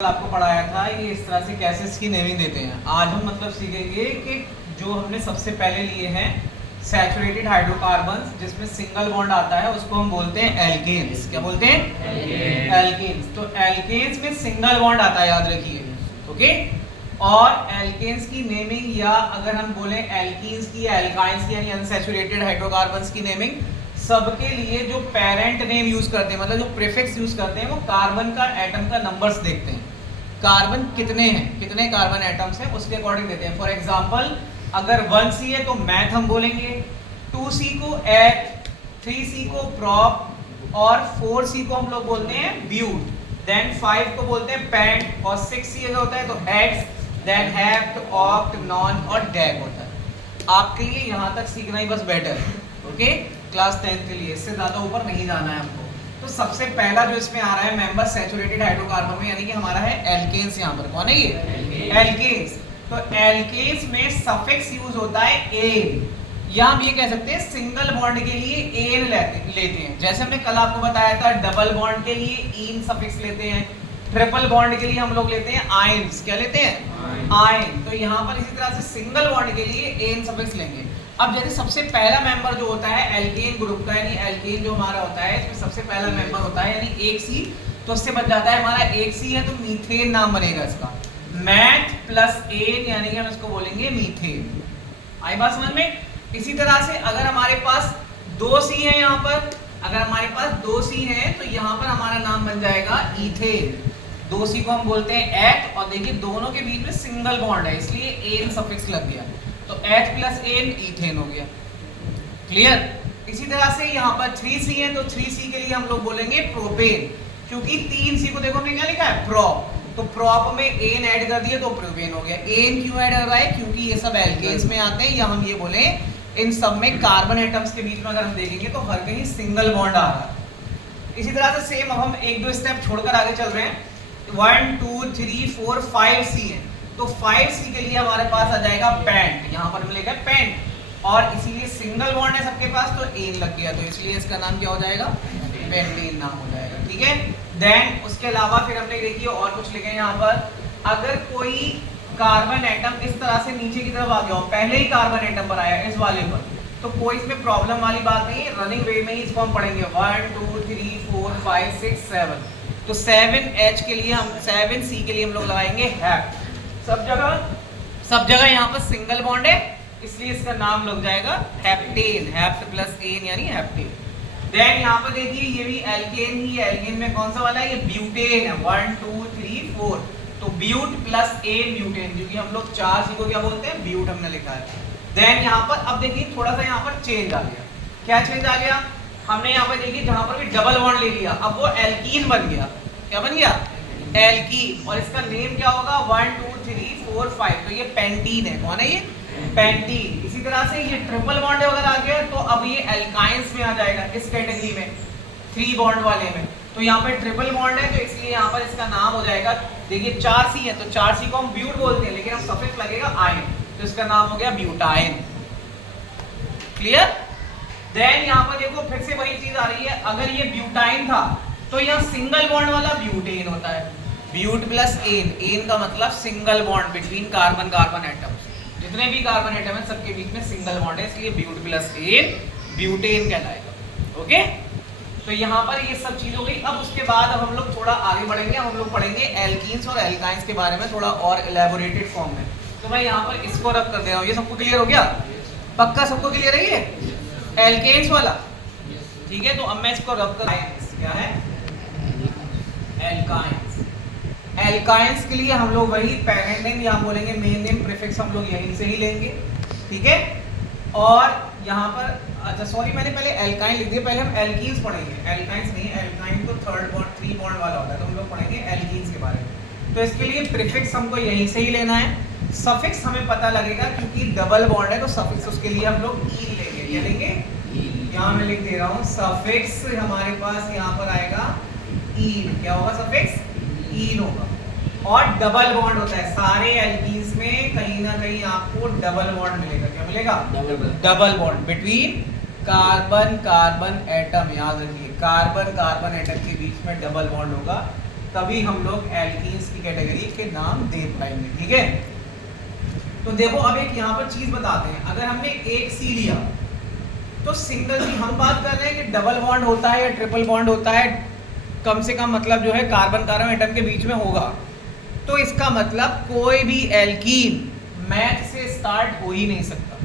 आपको पढ़ाया था ये इस तरह से कैसे इसकी नेमिंग देते हैं। आज हम मतलब सीखेंगे कि जो हमने सबसे पहले लिए हैं सैचुरेटेड हाइड्रोकार्बन्स जिसमें सिंगल बॉन्ड आता है उसको हम बोलते हैं एल्केन्स। क्या बोलते हैं? एल्केन्स। तो एल्केन्स में सिंगल बॉन्ड आता है, याद रखिए। ओके, और एल्केन्स की नेमिंग या अगर हम बोले एल्कीन्स की या एल्काइंस की यानी अनसैचुरेटेड हाइड्रोकार्बन्स की नेमिंग सबके लिए जो पेरेंट नेम यूज करते हैं मतलब जो प्रीफिक्स यूज करते हैं वो कार्बन का एटम का नंबर्स देखते हैं। कार्बन कितने हैं, कितने कार्बन एटम्स हैं उसके अकॉर्डिंग देते हैं। फॉर एग्जांपल अगर 1C है तो मैथ हम बोलेंगे, 2C को एट, 3C को प्रॉप और 4C को हम लोग बोलते हैं ब्यूट, देन 5 को बोलते हैं पेंट और 6C अगर होता है तो hex, then hept, oct, non और डेक होता है। आपके लिए यहाँ तक सीखना ही बस बेटर है। ओके, क्लास 10 के लिए इससे ज्यादा ऊपर नहीं जाना है हमको। तो सबसे पहला जो इसमें आ रहा है मेंबर सैचुरेटेड हाइड्रोकार्बन में यानी कि हमारा है एल्केन्स। यहाँ पर कौन है ये? एल्केन्स। तो एल्केन्स में सफिक्स यूज होता है एन, या हम ये कह सकते हैं सिंगल बॉन्ड के लिए एन लेते हैं। जैसे हमने कल आपको बताया था डबल बॉन्ड के लिए इन सफिक्स लेते हैं, ट्रिपल बॉन्ड के लिए हम लोग लेते हैं आयन्स। क्या लेते हैं? आयन। तो यहाँ पर इसी तरह से सिंगल बॉन्ड के लिए एन सफिक्स लेंगे। अब जैसे सबसे पहला मेंबर जो होता है एल्केन ग्रुप का यानी एल्केन जो हमारा होता है इसमें सबसे पहला मेंबर होता है यानी एक सी, तो उससे बच जाता है हमारा एक सी है तो मीथेन नाम बनेगा इसका। मैथ प्लस एन यानी कि हम इसको बोलेंगे मीथेन। आई बात समझ में? इसी तरह से अगर हमारे पास 2C है, यहाँ पर अगर हमारे पास 2C है तो यहाँ पर हमारा नाम बन जाएगा इथेन। 2C को हम बोलते हैं एट और देखिए दोनों के बीच में सिंगल बॉन्ड है इसलिए एन सफिक्स लग गया तो H प्लस एन इथेन हो गया। क्लियर? इसी तरह से यहाँ पर 3C है तो 3C के लिए हम लोग बोलेंगे प्रोपेन, क्योंकि 3C को देखो हमने क्या लिखा है? प्रॉप। तो प्रॉप में एन ऐड कर दिया तो प्रोपेन हो गया। एन क्यों ऐड कर रहा है? क्योंकि ये सब एल्केन्स में आते हैं, या हम ये बोले इन सब में कार्बन एटम्स के बीच में अगर हम देखेंगे तो हर कहीं सिंगल बॉन्ड आ रहा है। इसी तरह से सेम अब हम एक दो स्टेप छोड़कर आगे चल रहे हैं। 1 2 3 4 5C है तो 5C के लिए हमारे पास आ जाएगा पेंट, यहाँ पर मिलेगा पेंट और इसीलिए सिंगल बॉन्ड है सबके पास तो एन लग गया तो इसलिए इसका नाम क्या हो जाएगा? पेंटेन नाम हो जाएगा। ठीक है, देन उसके अलावा फिर हमने देखिए और कुछ लिखे यहाँ पर। अगर कोई कार्बन एटम इस तरह से नीचे की तरफ आ गया हो, पहले ही कार्बन एटम पर आया इस वाले पर, तो कोई इसमें प्रॉब्लम वाली बात नहीं है, रनिंग वे में ही इसको हम पढ़ेंगे। 1 2 3 4 5 6 7 तो 7H के लिए हम 7C के लिए हम लोग लगाएंगे हैप्ट। सब जगह यहाँ पर सिंगल बॉन्ड है इसलिए इसका नाम लग जाएगा हेप्टेन। हेप्ट प्लस एन यानी हेप्टेन। देन यहाँ पर देखिए ये भी एल्केन ही है। एल्केन में कौन सा वाला है? ये ब्यूटेन है। 1 2 3 4 तो ब्यूट प्लस एन ब्यूटेन, क्योंकि हम लोग 4C को क्या बोलते हैं? ब्यूट हमने लिखा है। देन यहाँ पर अब देखिए थोड़ा सा यहाँ पर चेंज आ गया। क्या चेंज आ गया? हमने यहाँ पर देखिए जहाँ पर भी डबल बॉन्ड ले लिया अब वो एल्कीन बन गया। क्या बन गया? एल्कीन। और इसका नेम क्या होगा? 1 2 3 4 5 तो ये पेंटीन है। कौन है ये? पेंटीन। इसी तरह से ये ट्रिपल बॉन्ड अगर आ गया तो अब ये एल्काइंस में आ जाएगा इस कैटेगरी में, 3 बॉन्ड वाले में। तो यहाँ पे ट्रिपल बॉन्ड है तो इसलिए यहाँ पर इसका नाम हो जाएगा, देखिए 4C है तो 4C को हम ब्यूट बोलते हैं लेकिन अब सफिक्स लगेगा आयन तो इसका नाम हो गया ब्यूटाइन। क्लियर? देन यहाँ पर देखो फिर से वही चीज आ रही है। अगर ये ब्यूटाइन था तो यहाँ सिंगल बॉन्ड वाला ब्यूटेन होता है। ब्यूट प्लस एन, एन का मतलब single bond between carbon carbon atoms. जितने भी कार्बन एटम है सबके बीच में सिंगल बॉन्ड है इसलिए ब्यूट प्लस एन ब्यूटेन कहलाएगा। ओके, तो यहाँ पर ये सब चीज हो गई। अब उसके बाद अब हम लोग थोड़ा आगे बढ़ेंगे, हम लोग पढ़ेंगे एल्कीन्स और एल्काइंस के बारे में थोड़ा और इलेबोरेटेड फॉर्म में। तो मैं यहाँ पर इसको रब कर दे रहा हूँ। ये सबको क्लियर हो गया? पक्का सबको क्लियर है ये एल्केन्स वाला? ठीक है, तो अब मैं इसको रब कर, क्या है? एल्काइंस। एल्काइंस के लिए हम लोग वही पेरेंट नेम या बोलेंगे मेन नेम प्रीफिक्स हम लोग यहीं से ही लेंगे। ठीक है, और यहाँ पर अच्छा सॉरी मैंने पहले एल्काइन लिख दिया, पहले हम एल्कीन्स पढ़ेंगे। एल्काइंस नहीं, एल्काइन तो 3 बॉन्ड वाला होता है तो हम लोग पढ़ेंगे एल्कीन्स के बारे में। तो इसके लिए प्रीफिक्स हमको यहीं से ही लेना है। सफिक्स हमें पता लगेगा क्योंकि डबल बॉन्ड है तो सफिक्स उसके लिए हम लोग ईन लेंगे। क्या लेंगे? यहाँ मैं लिख दे रहा हूँ सफिक्स हमारे पास यहाँ पर आएगा ईन। क्या होगा? सफिक्स ईन होगा। और डबल बॉन्ड होता है सारे एल्कीन्स में, कहीं ना कहीं आपको डबल बॉन्ड मिलेगा। क्या मिलेगा? Double bond between carbon carbon atom. याद रखिए कार्बन कार्बन एटम के बीच में डबल बॉन्ड होगा तभी हम लोग एल्कीन्स की कैटेगरी के नाम दे पाएंगे। ठीक है, तो देखो अब एक यहाँ पर चीज बताते हैं, अगर हमने एक सी लिया तो सिंगल सी, हम बात कर रहे हैं कि डबल बॉन्ड होता है या ट्रिपल बॉन्ड होता है, कम से कम मतलब जो है कार्बन कार्बन एटम के बीच में होगा, तो इसका मतलब कोई भी एल्कीन मैथ से स्टार्ट हो ही नहीं सकता।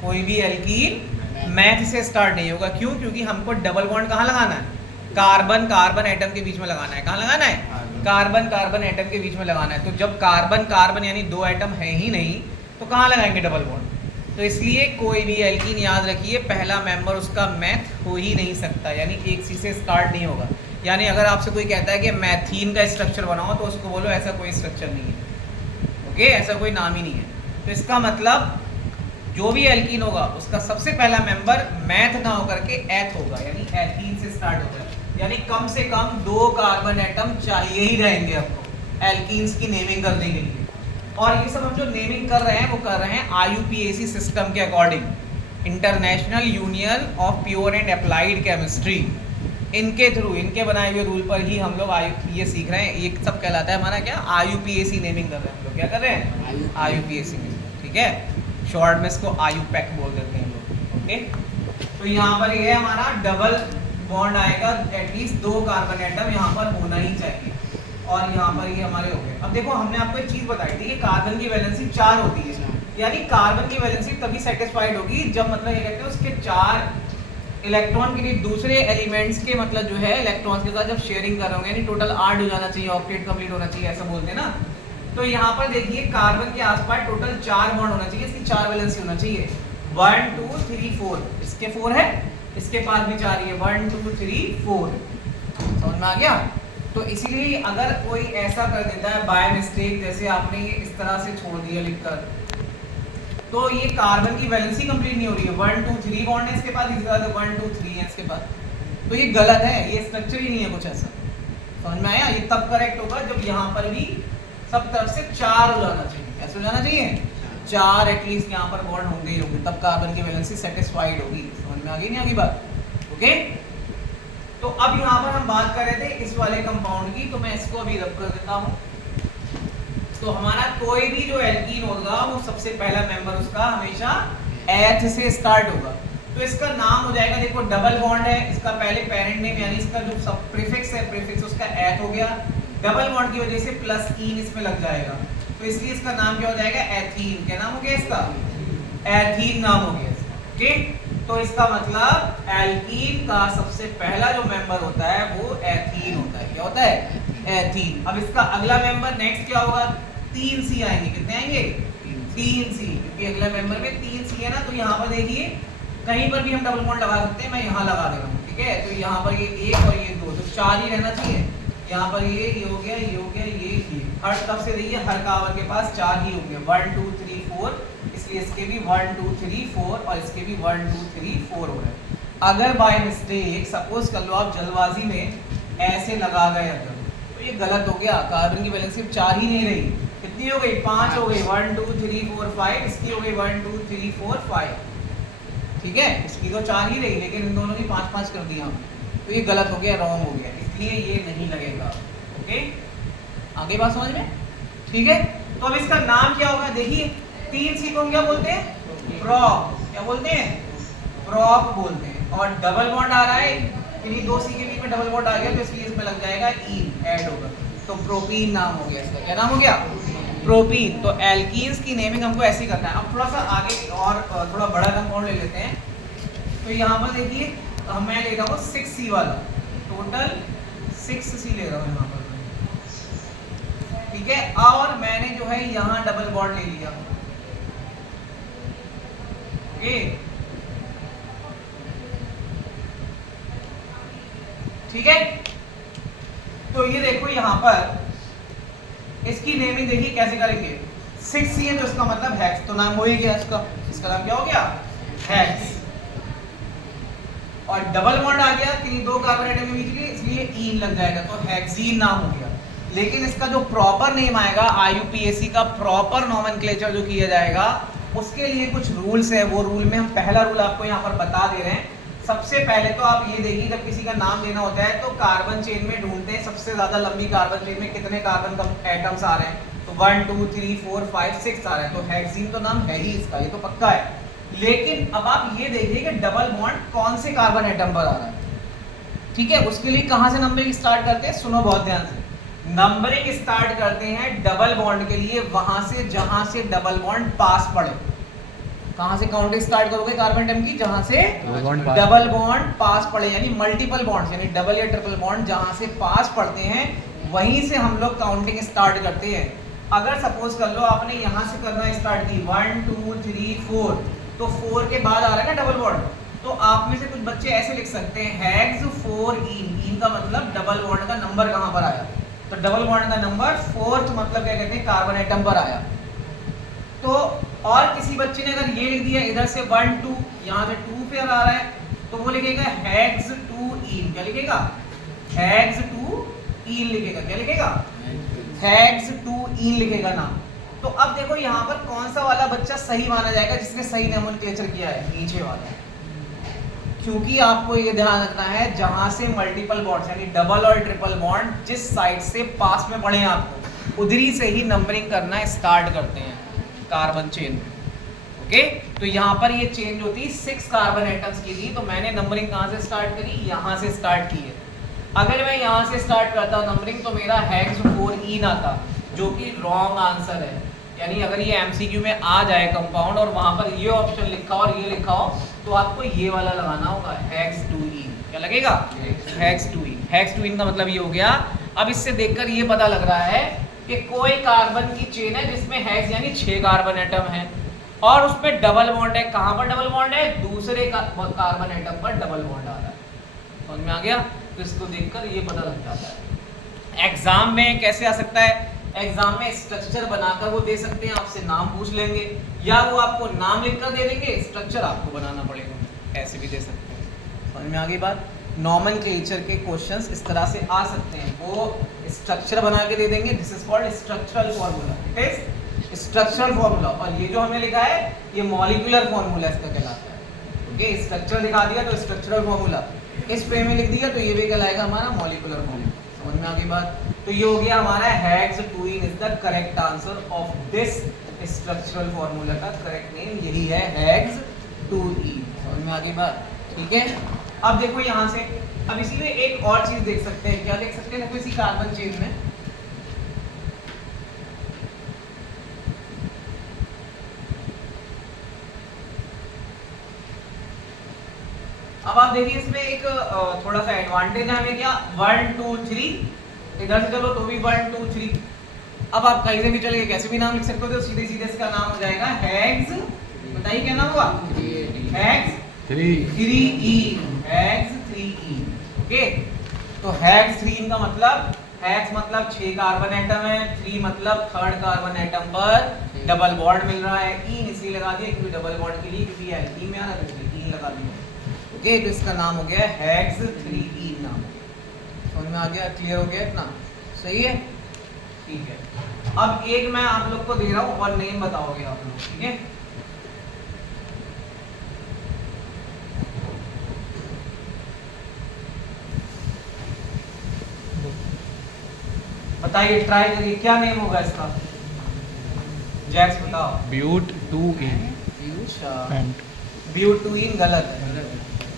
कोई भी एल्कीन मैथ से स्टार्ट नहीं होगा। क्यों? क्योंकि हमको डबल बॉन्ड कहाँ लगाना है? कार्बन कार्बन एटम के बीच में लगाना है। कहाँ लगाना है? कार्बन कार्बन एटम के बीच में लगाना है। तो जब कार्बन कार्बन यानी दो एटम है ही नहीं तो कहाँ लगाएंगे डबल बॉन्ड? तो इसलिए कोई भी एल्कीन याद रखिए पहला मेंबर उसका मैथ हो ही नहीं सकता, यानी एक सी से स्टार्ट नहीं होगा। यानी अगर आपसे कोई कहता है कि मैथीन का स्ट्रक्चर बनाओ तो उसको बोलो ऐसा कोई स्ट्रक्चर नहीं है। ओके, ऐसा कोई नाम ही नहीं है। तो इसका मतलब जो भी एल्कीन होगा उसका सबसे पहला मेंबर मैथ ना होकर के एथ होगा, यानी एथीन से स्टार्ट होगा। यानी कम से कम 2 कार्बन एटम चाहिए ही रहेंगे आपको एल्कीन्स की नेमिंग करने के लिए। और ये सब हम जो नेमिंग कर रहे हैं वो कर रहे हैं IUPAC सिस्टम के according, international union of pure and applied chemistry. इनके थ्रू, इनके बनाए हुए रूल पर ही हम लोग ये सीख रहे हैं। ये सब कहलाता है हमारा क्या? IUPAC नेमिंग कर रहे हैं हम लोग। क्या कर रहे हैं? IUPAC naming. ठीक है, शॉर्ट में इसको IUPAC बोल देते हैं लोग। ओके, तो यहाँ पर ये हमारा डबल बॉन्ड आएगा, एटलीस्ट 2 कार्बन एटम यहाँ पर होना ही चाहिए। और यहाँ पर ये हमारे हो गए। अब देखो हमने आपको एक चीज बताई थी कि कार्बन की वैलेंसी 4 होती है, यानी कार्बन की वैलेंसी तभी सेटिस्फाइड होगी जब मतलब ये कहते हैं उसके 4 इलेक्ट्रॉन के लिए दूसरे एलिमेंट्स के मतलब जो है इलेक्ट्रॉन्स के साथ जब शेयरिंग कर रहे होंगे, यानी टोटल 8 हो जाना चाहिए, ऑक्टेट कंप्लीट होना चाहिए, ऐसा बोलते हैं ना। तो यहाँ पर देखिए कार्बन के आसपास टोटल 4 बॉन्ड होना चाहिए, इसकी 4 वैलेंसी होना चाहिए। 1 2 3 4, इसके 4 है, इसके पास भी 4 ही है। 1 2 3 4, समझ में आ गया? तो इसीलिए अगर कोई ऐसा कर देता है बाय मिस्टेक, जैसे आपने ये इस तरह से छोड़ दिया लिखकर, तो ये कार्बन की वैलेंसी कंप्लीट नहीं हो रही है। 1 2 3 बॉन्ड है इसके पास, इसी तरह से 1 2 3 है इसके पास, तो ये गलत है, ये स्ट्रक्चर ही नहीं है कुछ ऐसा। समझ में आया? ये तब करेक्ट होगा जब यहाँ पर भी सब तरफ से 4 हो जाना चाहिए, ऐसे हो जाना चाहिए 4 एटलीस्ट यहाँ पर बॉन्ड होंगे ही होंगे, तब कार्बन की वैलेंसी सेटिस्फाइड होगी। समझ में आ गई नहीं आगे बात? ओके, तो अब यहाँ पर हम बात कर रहे थे इस वाले कंपाउंड की, तो मैं इसको अभी रब कर देता हूँ। तो हमारा कोई भी जो एल्कीन होगा वो सबसे पहला मेंबर उसका हमेशा एथ से स्टार्ट होगा। तो इसका नाम हो जाएगा, देखो डबल बॉन्ड है, इसका पहले पेरेंट नेम यानी इसका जो सब प्रीफिक्स है, प्रीफिक्स उसका एथ हो गया। डबल बॉन्ड की वजह से प्लस ईन इसमें लग जाएगा, तो इसलिए इसका नाम क्या हो जाएगा? एथीन। क्या नाम हो गया इसका? एथीन नाम हो गया इसका। ठीक, तो इसका मतलब एल्कीन का सबसे पहला जो मेंबर होता है वो एथीन होता है। क्या होता है? एथीन। अब इसका अगला मेंबर नेक्स्ट क्या होगा? 3 सी आएंगे। कितने आएंगे? 3 सी, क्योंकि अगला मेंबर में 3 सी है ना। तो यहाँ पर देखिए कहीं पर भी हम डबल बॉन्ड लगा सकते हैं, मैं यहाँ लगा दे रहा हूँ। ठीक है, तो यहाँ पर ये 1 और ये 2, तो 4 ही रहना चाहिए। यहाँ पर ये हो गया, ये हो गया, ये हर तरफ से देखिए हर कार्बन के पास 4 ही होंगे। 1 2 3 4, इसलिए इसके भी 1 2 3 4 और इसके भी 1 2 3 4 हो रहे हैं। अगर बाय मिस्टेक सपोज कर लो आप जल्दबाजी में ऐसे लगा गए अगर, तो ये गलत हो गया। कार्बन की वैलेंसी 4 ही नहीं रही, कितनी हो गई? 5 हो गई। 1 2 3 4 5, इसकी हो गई 1 2 3 4 5। ठीक है, इसकी तो 4 ही रही, लेकिन इन दोनों की 5 5 कर दिया, तो ये गलत हो गया, रॉन्ग हो गया, इसलिए ये नहीं लगेगा। ओके, आगे बात समझ में? ठीक है, तो अब इसका नाम क्या होगा? देखिए 3 सी को क्या बोलते हैं? प्रोप। क्या बोलते हैं? प्रोप बोलते हैं। और डबल बॉन्ड आ रहा है, इन्हीं 2 सी के बीच में डबल बॉन्ड आ गया, तो इसलिए इसमें लग जाएगा ईन, ऐड होगा, तो प्रोपीन नाम हो गया इसका। क्या नाम हो गया? प्रोपीन। तो एल्कीन्स की नेमिंग हमको ऐसे ही करना है। अब थोड़ा सा आगे और थोड़ा बड़ा कंपाउंड ले लेते हैं। तो यहाँ पर देखिए मैं ले रहा हूँ 6C वाला, टोटल 6C ले रहा हूँ यहाँ पर। ठीक है, और मैंने जो है यहाँ डबल बॉन्ड ले लिया। ओके, ठीक है, तो ये देखो यहाँ पर इसकी नेमिंग देखिए कैसे करेंगे। 6C है तो इसका मतलब हेक्स, तो नाम हो ही गया इसका। इसका नाम क्या हो गया? हेक्स। और डबल बॉन्ड आ गया कि 2 कार्बन एटम के बीच में, इसलिए ईन लग जाएगा, तो हेक्सीन नाम हो गया। लेकिन इसका जो प्रॉपर नेम आएगा, IUPAC का प्रॉपर नोमेनक्लेचर जो किया जाएगा, उसके लिए कुछ रूल्स है। वो रूल में हम पहला रूल आपको यहाँ पर बता दे रहे हैं। सबसे पहले तो आप ये देखिए, जब किसी का नाम लेना होता है तो कार्बन चेन में ढूंढते हैं सबसे ज्यादा लंबी कार्बन चेन में कितने कार्बन एटम्स आ रहे हैं, तो 1 2 3 4 5 6 आ रहे हैं, तो हेक्सीन तो नाम है ही इसका, ये तो पक्का है। लेकिन अब आप ये देखिए कि डबल बॉन्ड कौन से कार्बन एटम पर आ रहा है, ठीक है। उसके लिए कहां से नंबरिंग स्टार्ट करते हैं, सुनो बहुत ध्यान से। नंबरिंग स्टार्ट करते हैं डबल बॉन्ड के लिए वहां से जहां से डबल बॉन्ड पास पड़े। कहां से काउंटिंग स्टार्ट करोगे कार्बन एटम की, जहां से डबल बॉन्ड पास पड़े, यानी मल्टीपल बॉन्ड्स, यानी डबल या ट्रिपल बॉन्ड जहां से पास पड़ते हैं वहीं से हम लोग काउंटिंग स्टार्ट करते हैं। अगर सपोज कर लो आपने यहां से करना स्टार्ट की 1 2 3 4, तो 4 के बाद आ रहा है ना डबल बॉन्ड, तो आप में से कुछ बच्चे ऐसे लिख सकते हैं हेक्स 4 इन का मतलब डबल बॉन्ड का नंबर कहां पर आया, तो डबल बॉन्ड का नंबर 4th मतलब क्या कहते हैं कार्बन एटम पर आया। तो और किसी बच्चे ने अगर ये लिख दिया इधर से 1 2, यहाँ से 2 पे आ रहा है, तो वो लिखेगा हेक्स 2 इन, क्या लिखेगा, हेक्स 2 इन लिखेगा, क्या लिखेगा, हेक्स 2 इन लिखेगा ना। तो अब देखो यहाँ पर कौन सा वाला बच्चा सही माना जाएगा जिसने सही नोमेनक्लेचर किया है, नीचे वाला, क्योंकि आपको ये ध्यान रखना है जहां से मल्टीपल बॉन्ड्स यानी डबल और ट्रिपल बॉन्ड जिस साइड से पास में पड़े आपको उधरी से ही नंबरिंग करना स्टार्ट करते हैं कार्बन चेन में। ओके, तो यहाँ पर ये चेंज होती 6 कार्बन एटम्स की थी, तो मैंने नंबरिंग कहाँ से स्टार्ट करी, यहाँ से स्टार्ट की है। अगर मैं यहाँ से स्टार्ट करता नंबरिंग तो मेरा हेक्स 4 इन आता, जो कि रॉन्ग आंसर है। यानी अगर ये एमसीक्यू में आ जाए कंपाउंड और वहां पर ये ऑप्शन लिखा और ये लिखा हो, तो आपको ये वाला लगाना होगा हेक्स 2 इन, क्या लगेगा, हेक्स 2 इन। हेक्स 2 इन का मतलब ये हो गया। अब इससे देखकर ये पता लग रहा है कि कोई कार्बन की चेन है जिसमें हेक्स यानी 6 कार्बन एटम है और उसमें डबल बॉन्ड है। कहां पर डबल बॉन्ड है, दूसरे कार्बन एटम पर डबल बॉन्ड आ रहा है। समझ में आ गया, तो इसको देखकर ये पता लग जाता है। एग्जाम में कैसे आ सकता है, एग्जाम में स्ट्रक्चर बनाकर वो दे सकते हैं, आपसे नाम पूछ लेंगे या वो आपको नाम लिखकर दे देंगे, स्ट्रक्चर आपको बनाना पड़ेगा, ऐसे भी दे सकते हैं। समझ में आ गई बात। नोमेनक्लेचर के क्वेश्चंस इस तरह से आ सकते हैं, वो स्ट्रक्चर बना के दे देंगे, this is called structural formula, it is structural formula. और ये जो हमने लिखा है ये मॉलिक्यूलर फॉर्मूला इसका कहलाता है। ओके, स्ट्रक्चर दिखा दिया तो स्ट्रक्चरल फॉर्मूला, इस पे में लिख दिया तो ये भी कहलाएगा हमारा मॉलिक्यूलर फॉर्मूला। समझ में आ गई बात। तो ये हो गया हमारा hex 2 in is the correct answer of this structural formula का करेक्ट नेम यही है हेक्स 2 इन। समझ में आ गई बात, ठीक है। अब देखो यहाँ से, अब इसी में एक और चीज देख सकते हैं, क्या देख सकते हैं, देखो इसी कार्बन चेन में अब आप देखिए इसमें एक थोड़ा सा एडवांटेज है हमें, क्या 1 2 3 इधर से चलो तो भी 1 2 3। अब आप कहीं से भी चले कैसे भी नाम लिख सकते हो, तो सीधे सीधे इसका नाम हो जाएगा हेक्स, बताइए क्या नाम हुआ, हेक्स 3 इन, हेक्स 3 इन। ओके, तो हेक्स 3 इन का मतलब, हेक्स मतलब 6 कार्बन एटम है, 3 मतलब 3rd कार्बन एटम पर डबल बॉन्ड मिल रहा है, इन इसलिए लगा दिया क्योंकि डबल बॉन्ड के लिए, क्योंकि एल्कीन में आ रहा है तो इसलिए इन लगा दिया। ओके, तो इसका नाम हो गया हेक्स 3 इन नाम। समझ में आ गया, क्लियर हो गया इतना, सही है, ठीक है। अब एक मैं आप लोग को दे रहा हूं और नेम बताओगे आप लोग, ठीक है। बताइए, ट्राई करिए, क्या नेम होगा इसका, जैक्स बताओ। ब्यूट 2 इन, ब्यूट 2 इन गलत है,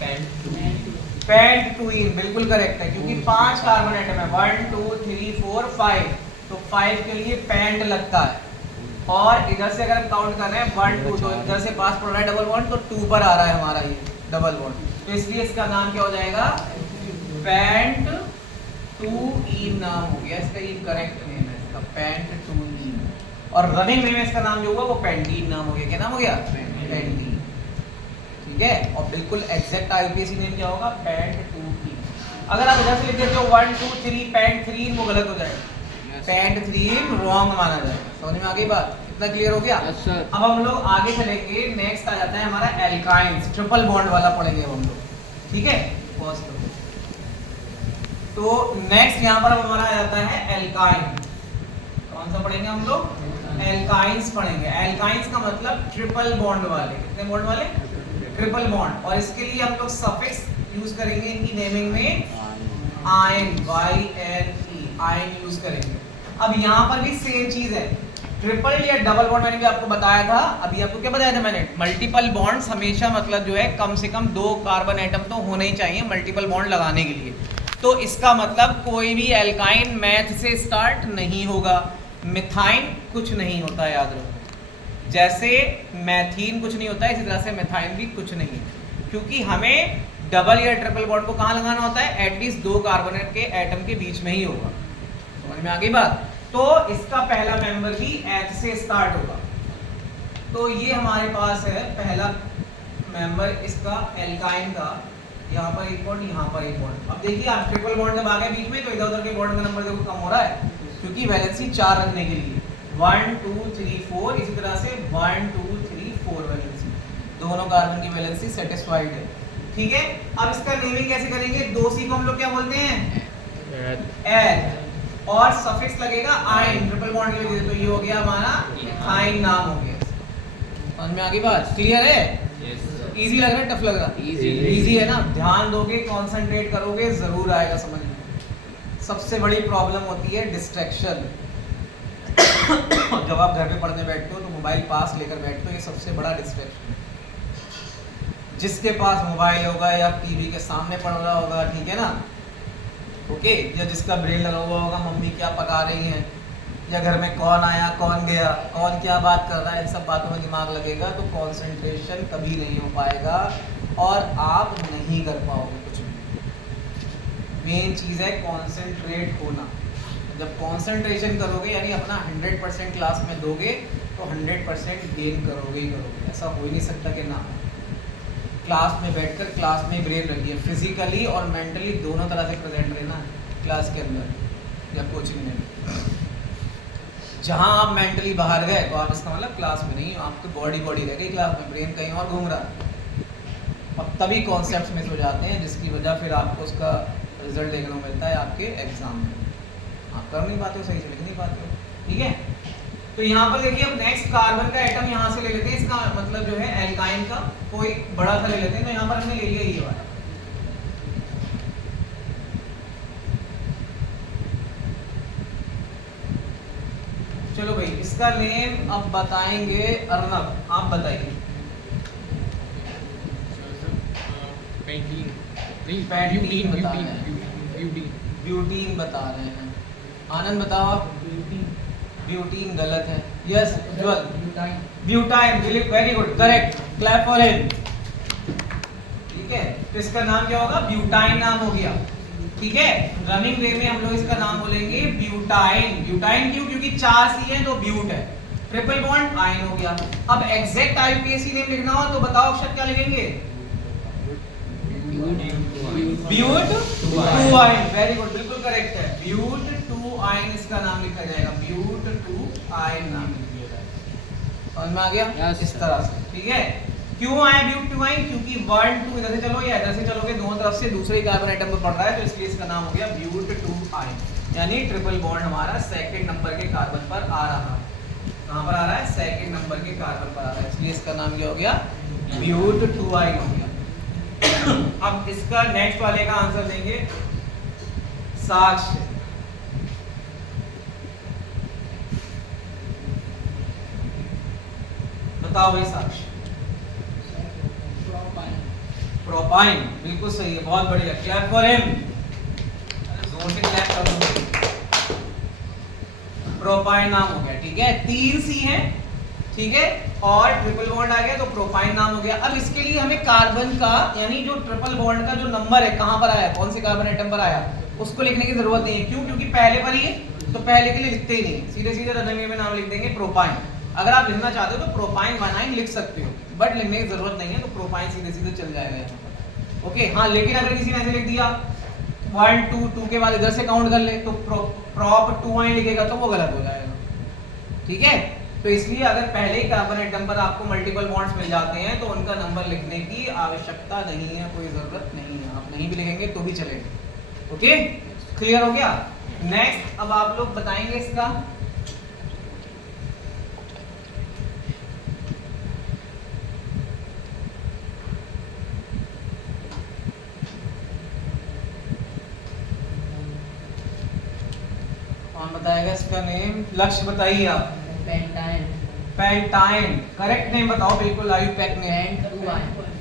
पेंट 2 इन बिल्कुल करेक्ट है, क्योंकि 5 कार्बन एटम है, 1 2 3 4 5, तो 5 के लिए पेंट लगता है। और इधर से अगर हम काउंट कर रहे हैं 1 2, तो इधर से पास पड़ रहा है डबल बॉन्ड, तो 2 पर आ रहा है हमारा ये डबल बॉन्ड, तो इसलिए इसका नाम क्या हो जाएगा, पेंट 2 इन नाम हो गया इसका, ये करेक्ट नेम है इसका, पेंट 2 इन। और रनिंग नेम इसका नाम जो हुआ वो पेंटीन नाम हो गया, क्या नाम हो गया, पेंटीन, ठीक है। और बिल्कुल एग्जैक्ट आईपीएसी नेम क्या होगा, पेंट 2 इन। अगर आप इधर से लिख देते हो 1 2 3 पेंट 3 इन, वो गलत हो जाएगा, पेंट 3 इन रॉन्ग माना जाएगा। समझ में आ गई बात, इतना क्लियर हो गया। अब हम लोग आगे चलेंगे, नेक्स्ट आ जाता है हमारा एल्काइंस, ट्रिपल बॉन्ड वाला पढ़ेंगे हम लोग, ठीक है। फर्स्ट तो नेक्स्ट यहाँ पर हमारा आ जाता है एल्काइन, कौन सा पढ़ेंगे हम लोग, एल्काइंस पढ़ेंगे। एल्काइंस का मतलब ट्रिपल बॉन्ड वाले, कितने बॉन्ड वाले, ट्रिपल बॉन्ड, और इसके लिए हम लोग सफिक्स यूज करेंगे इनकी नेमिंग में, आयन, YNE, आयन यूज करेंगे। अब यहाँ पर भी सेम चीज है, ट्रिपल या डबल बॉन्ड मैंने भी आपको बताया था, अभी आपको क्या बताया था मैंने, मल्टीपल बॉन्ड्स हमेशा मतलब जो है कम से कम 2 कार्बन एटम तो होने ही चाहिए मल्टीपल बॉन्ड लगाने के लिए। तो इसका मतलब कोई भी एल्काइन मैथ से स्टार्ट नहीं होगा, मिथाइन कुछ नहीं होता, याद रखो। जैसे मैथीन कुछ नहीं होता है, इसी तरह से मिथाइन भी कुछ नहीं, क्योंकि हमें डबल या ट्रिपल बॉन्ड को कहाँ लगाना होता है, एटलीस्ट 2 कार्बन के एटम के बीच में ही होगा। समझ में आ गई बात? तो इसका पहला मेंबर भी H से स्टार्ट होगा। तो ये हमारे पास है पहला मेंबर इसका एल्काइन का, यहाँ पर एक बॉन्ड, यहाँ पर एक बॉन्ड। अब देखिए आप ट्रिपल बॉन्ड जब आ गए बीच में तो इधर उधर के बॉन्ड का नंबर देखो कम हो रहा है, क्योंकि वैलेंसी 4 रखने के लिए 1 2 3 4, इसी तरह से 1 2 3 4 वैलेंसी, दोनों कार्बन की वैलेंसी सेटिस्फाइड है। ठीक है, अब इसका नेमिंग कैसे करेंगे, 2C को हम लोग क्या बोलते हैं, एथ, और सफिक्स लगेगा आयन, ट्रिपल बॉन्ड के लिए, तो ये हो गया हमारा आयन नाम हो गया। समझ में आ गई बात? क्लियर है? इजी लग रहा है, टफ लग रहा है? इजी है ना? ध्यान दोगे, कंसंट्रेट करोगे, जरूर आएगा समझ में। सबसे बड़ी प्रॉब्लम होती है डिस्ट्रैक्शन। जब आप घर पे पढ़ने बैठते हो तो मोबाइल पास लेकर बैठते हो, ये सबसे बड़ा डिस्ट्रैक्शन। जिसके पास मोबाइल होगा या टीवी के सामने पढ़ रहा होगा, ठीक है ना, ओके, या जिसका ब्रेन लगा हुआ होगा, मम्मी क्या पका रही हैं, या घर में कौन आया कौन गया, कौन क्या बात कर रहा है, इन सब बातों में दिमाग लगेगा तो कंसंट्रेशन कभी नहीं हो पाएगा और आप नहीं कर पाओगे कुछ भी। मेन चीज़ है कंसंट्रेट होना। जब कंसंट्रेशन करोगे यानी अपना 100% क्लास में दोगे तो 100% गेन करोगे ही करोगे, ऐसा हो ही नहीं सकता कि ना। क्लास में बैठकर क्लास में ब्रेन रखिए, फिजिकली और मेंटली दोनों तरह से प्रेजेंट रहना क्लास के अंदर या कोचिंग में। जहाँ आप मेंटली बाहर गए तो आप इसका मतलब क्लास में नहीं हो, आपकी बॉडी रह गई क्लास में, ब्रेन कहीं और घूम रहा है। अब तभी कॉन्सेप्ट्स मिस हो जाते हैं, जिसकी वजह फिर आपको उसका रिजल्ट देखने को मिलता है आपके एग्जाम में, आप कर नहीं पाते हो, सही से लिख नहीं पाते हो। ठीक है, तो यहाँ पर देखिए अब नेक्स्ट कार्बन का एटम यहाँ से ले लेते हैं, इसका मतलब जो है एल्काइन का कोई बड़ा सा ले लेते हैं, तो यहाँ पर हमने ले लिया ये वाला। चलो भाई, इसका नेम अब बताएंगे अर्नब, आप बताइए। ब्यूटीन बता रहे हैं, ब्यूटीन बता रहे हैं। आनंद बताओ आप। ब्यूटीन गलत है। Yes Ujjwal, butyne, very good, correct, clap for him. ठीक है, तो इसका नाम क्या होगा, ब्यूटाइन नाम हो गया। ठीक है, रनिंग वे में हम लोग इसका नाम बोलेंगे ब्यूटाइन। ब्यूटाइन क्यों, क्योंकि 4 C है तो ब्यूट है, ट्रिपल बॉन्ड आयन हो गया। अब एग्जैक्ट आईयूपीएसी नेम लिखना हो तो बताओ अक्षर क्या लिखेंगे, ब्यूट 2 आयन, वेरी गुड, बिल्कुल करेक्ट है, ब्यूट 2 आयन इसका नाम लिखा जाएगा, ब्यूट 2 आयन नाम लिखा जाएगा। समझ में आ गया? इस तरह से। ठीक है, क्यों आया ब्यूट 2 आयन, क्योंकि 1 2 इधर से चलो या इधर से चलोगे, दोनों तरफ से दूसरे कार्बन एटम पर पड़ रहा है, तो इसलिए इसका नाम हो गया ब्यूट 2 आयन, यानी ट्रिपल बॉन्ड हमारा सेकंड नंबर के कार्बन पर आ रहा है। कहां पर आ रहा है, सेकंड नंबर के कार्बन पर आ रहा है, इसलिए इसका नाम क्या हो गया, ब्यूट 2 आयन हो गया। अब इसका नेक्स्ट वाले का आंसर देंगे साक्ष्य। बताओ भाई साक्ष्य। प्रोपाइन, बिल्कुल सही है, बहुत बढ़िया, क्लैप फॉर हिम, जोर से क्लैप कर दो। प्रोपाइन नाम हो गया। ठीक है, 3 C है, ठीक है, और ट्रिपल बॉन्ड आ गया तो प्रोपाइन नाम हो गया। अब इसके लिए हमें कार्बन का यानी जो ट्रिपल बॉन्ड का जो नंबर है कहां पर आया, कौन से कार्बन एटम पर आया, उसको लिखने की जरूरत नहीं है। क्यों, क्योंकि पहले पर ही है तो पहले के लिए लिखते ही नहीं, सीधे सीधे रनवे में नाम लिख देंगे प्रोपाइन। अगर आप लिखना चाहते हो तो प्रोपाइन 1 लिख सकते हो, बट लिखने की जरूरत नहीं है, तो प्रोपाइन सीधे सीधे चल जाएगा यहाँ पर। ओके, हाँ, लेकिन अगर किसी ने ऐसे लिख दिया 1 2 2 के बाद इधर से काउंट कर ले तो प्रॉप 2 आयन लिखेगा तो वो गलत हो जाएगा। ठीक है, तो इसलिए अगर पहले ही कार्बन एटम पर आपको मल्टीपल बॉन्ड्स मिल जाते हैं तो उनका नंबर लिखने की आवश्यकता नहीं है, कोई जरूरत नहीं है, आप नहीं भी लिखेंगे तो भी चलेगा। ओके, क्लियर हो गया? नेक्स्ट अब आप लोग बताएंगे इसका इसका नेम लक्ष्य बताइए आप। पेंटाइन करेक्ट नेम बताओ बिल्कुल आयुपेक नेम।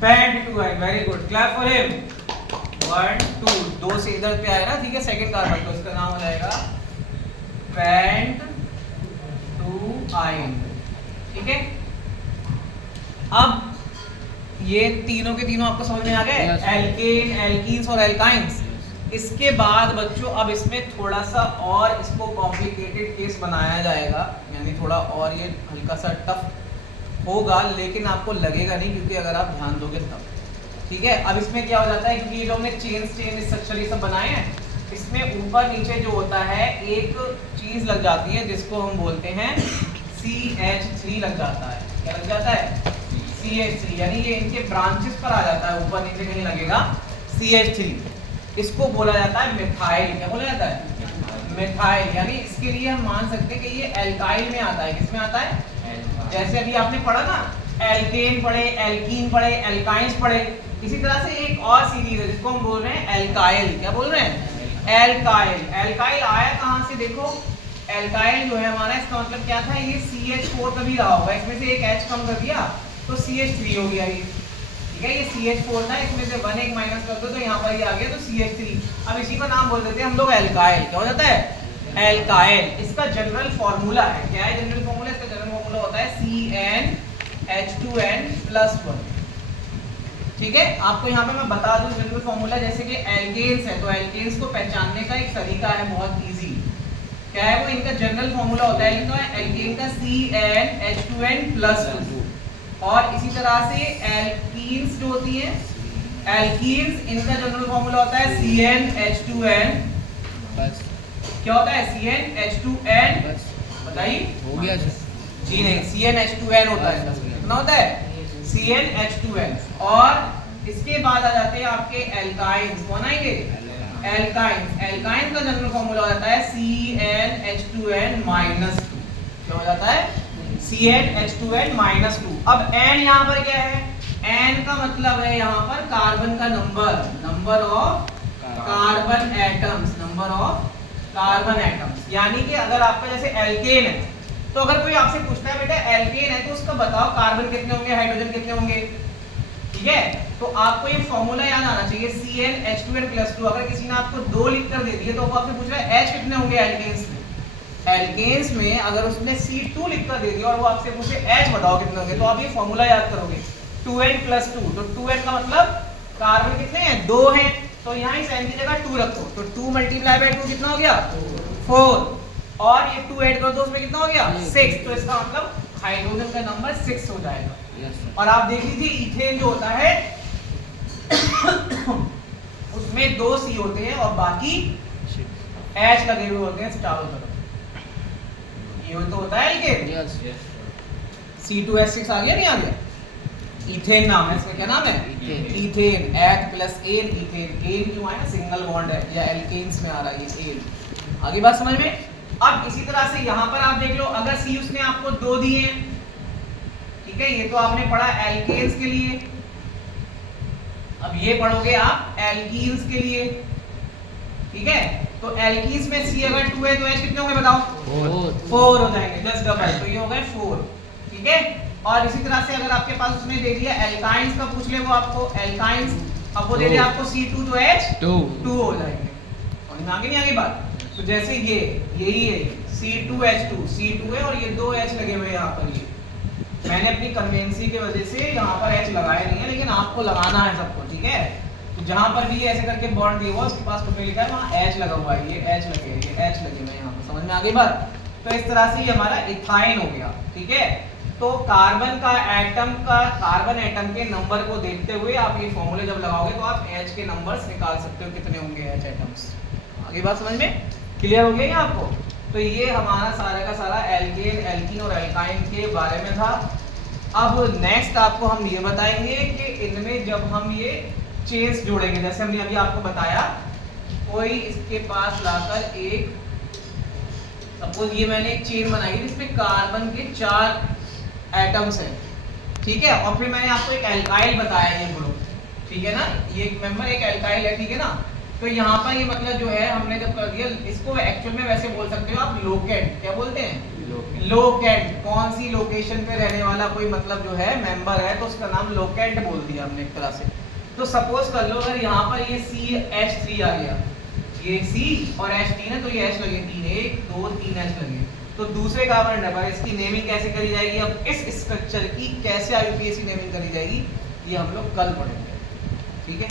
पेंट2आइन very good clap for him. 1 2 2 से इधर पे आया ना, ठीक है, सेकंड कार्बन, तो इसका नाम हो जाएगा पेंट2आइन। ठीक है, अब ये तीनों के तीनों आपको समझ में आ गए, एल्केन, एल्कीन्स और एल्काइंस। इसके बाद बच्चों अब इसमें थोड़ा सा और इसको कॉम्प्लिकेटेड केस बनाया जाएगा, यानी थोड़ा और ये हल्का सा टफ होगा, लेकिन आपको लगेगा नहीं क्योंकि अगर आप ध्यान दोगे तब। ठीक है, अब इसमें क्या हो जाता है, क्योंकि ये जो हमने चेन स्ट्रक्चर ये सब बनाए हैं, इसमें ऊपर नीचे जो होता है एक चीज लग जाती है जिसको हम बोलते हैं CH3 लग जाता है। क्या लग जाता है? CH3, यानी ये इनके ब्रांचेस पर आ जाता है, ऊपर नीचे कहीं लगेगा CH3। इसको बोला जाता है मिथाइल। क्या बोला जाता है? मिथाइल। यानी इसके लिए हम मान सकते हैं कि ये एल्काइल में आता है। किसमें आता है? जैसे अभी आपने पढ़ा ना, एल्केन पढ़े, एल्कीन पढ़े, एल्काइंस पढ़े, इसी तरह से एक और सीरीज है जिसको हम बोल रहे हैं एल्काइल। क्या बोल रहे हैं? एल्काइल। एल्काइल आया कहां से? देखो, एल्काइल जो है हमारा, इसका मतलब क्या था, ये CH4 कभी रहा होगा, इसमें से एक H कम कर दिया तो CH3 हो गया ये। ठीक है, ये CH4 था, इसमें से 1 एक माइनस कर दो तो यहाँ पर ये आ गया तो CH3। अब इसी का नाम बोल देते हैं हम लोग एल्काइल। क्या हो जाता है? एल्काइल। इसका जनरल फॉर्मूला है, क्या है जनरल फॉर्मूला? इसका जनरल फॉर्मूला होता है CnH2n+1। ठीक है, आपको यहाँ पे मैं बता दूं जनरल फॉर्मूला, जैसे कि एल्केन्स है तो एल्केन्स को पहचानने का एक तरीका है बहुत इजी। क्या है वो? इनका जनरल फॉर्मूला होता है एल्केन का CnH2n+2, और इसी तरह से एल्कीन्स जो होती हैं, एल्कीन्स, इनका जनरल फॉर्मूला होता है CnH2n। क्या होता है? CnH2n। बताइए। हो गया जी नहीं, CnH2n होता है। कितना होता है? CnH2n। और इसके बाद आ जाते हैं आपके एल्काइंस। कौन आएंगे? एल्काइंस। एल्काइंस का जनरल फॉर्मूला हो जाता है CnH2n-2। क्या हो जाता है? CnH2n-2। अब n यहाँ पर क्या है? n का मतलब है यहाँ पर कार्बन का number, number of carbon atoms, number of carbon atoms. यानी कि अगर आपका जैसे एल्केन है, तो अगर कोई आपसे पूछता है बेटा एल्केन है तो उसका बताओ कार्बन कितने होंगे, हाइड्रोजन कितने होंगे। ठीक है, तो आपको ये फॉर्मूला याद आना चाहिए CnH2n+2। अगर किसी ने आपको 2 लिख कर दे दिए तो वो आपसे पूछ रहा है H कितने होंगे एल्केन्स में। एल्केन्स में अगर उसने C2 लिख कर दे दिया और वो आपसे पूछे H बताओ कितने होंगे, तो आप ये फॉर्मूला याद करोगे 2n+2। तो 2n का मतलब कार्बन कितने हैं? 2 हैं, तो यहाँ इस n की जगह 2 रखो, तो 2 × 2 कितना हो गया? 4। और ये 2 ऐड कर दो, उसमें कितना हो गया? 6। तो इसका मतलब हाइड्रोजन का नंबर 6 हो जाएगा। और आप देख लीजिए इथेन जो होता है उसमें 2 C होते हैं और बाकी H लगे हुए होते हैं चारों तरफ। ये तो होता है एल्केन। C2H6 आ गया नहीं आ गया? इथेन नाम है इसका। क्या नाम है? Ethane. H + N ethane. N क्यों आया? सिंगल बॉन्ड है, या एल्केन्स में आ रहा है ये एन। आगे बात समझ में? अब इसी तरह से यहाँ पर आप देख लो, अगर C उसने आपको 2 दिए हैं, ठीक है, ये तो आपने पढ़ा एल्केन्स के लिए। अब ये पढ़ोगे आप एल्कीन्स के लिए। ठीक है, तो एल्कीन्स में C अगर 2 है तो H कितने होंगे बताओ? 4 हो जाएंगे, जस्ट डबल, तो ये हो गए 4। ठीक है, और इसी तरह से अगर आपके पास उसने दे दिया एल्काइंस का, पूछ ले वो आपको एल्काइंस, अब वो दे दिया आपको C2 तो H 2 हो जाएंगे। और आगे नहीं आगे बात। तो जैसे ये यही है C2H2, C2 है और ये 2 H लगे हुए यहाँ पर। ये मैंने अपनी कन्वेंसी की वजह से यहाँ पर H लगाया नहीं है, लेकिन आपको लगाना है सबको। ठीक है, तो जहाँ पर भी ऐसे करके बॉन्ड दिया हुआ उसके पास कुछ नहीं लिखा है, वहाँ H लगा हुआ है, ये H लगे, ये H लगे हुए यहाँ पर। समझ में आ गई बात? तो इस तरह से ये हमारा इथाइन हो गया। ठीक है, तो कार्बन एटम के नंबर को देखते हुए आप ये फॉर्मूले जब लगाओगे तो आप H के नंबर्स निकाल सकते हो कितने होंगे H एटम्स। आगे बात समझ में क्लियर हो गई आपको? तो ये हमारा सारा का सारा एल्केन, एल्कीन और एल्काइन के बारे में था। अब नेक्स्ट आपको हम ये बताएंगे कि इनमें जब हम ये चेन्स जोड़ेंगे, जैसे हमने अभी आपको बताया, कोई इसके पास लाकर एक, सपोज ये मैंने एक चेन बनाई जिसमें कार्बन के 4 एटम्स हैं। ठीक है, और फिर मैंने आपको एक एल्काइल बताया ये ग्रुप। ठीक है ना, ये एक मेंबर एक एल्काइल है। ठीक है ना, तो यहाँ पर ये मतलब जो है हमने जब कर दिया, इसको एक्चुअल में वैसे बोल सकते हो आप लोकेट, क्या बोलते हैं लोकेट। कौन सी लोकेशन पे रहने वाला कोई मतलब जो है मेंबर है तो उसका नाम लोकेट बोल दिया हमने एक तरह से। तो सपोज कर लो अगर यहाँ पर ये CH3 आ गया, ये C और H3 है तो ये H लगे, 3 1 2 3 H लगे, तो दूसरे कार्बन नंबर इसकी नेमिंग कैसे करी जाएगी, अब इस स्ट्रक्चर की कैसे IUPAC नेमिंग करी जाएगी ये हम लोग कल पढ़ेंगे, ठीक है।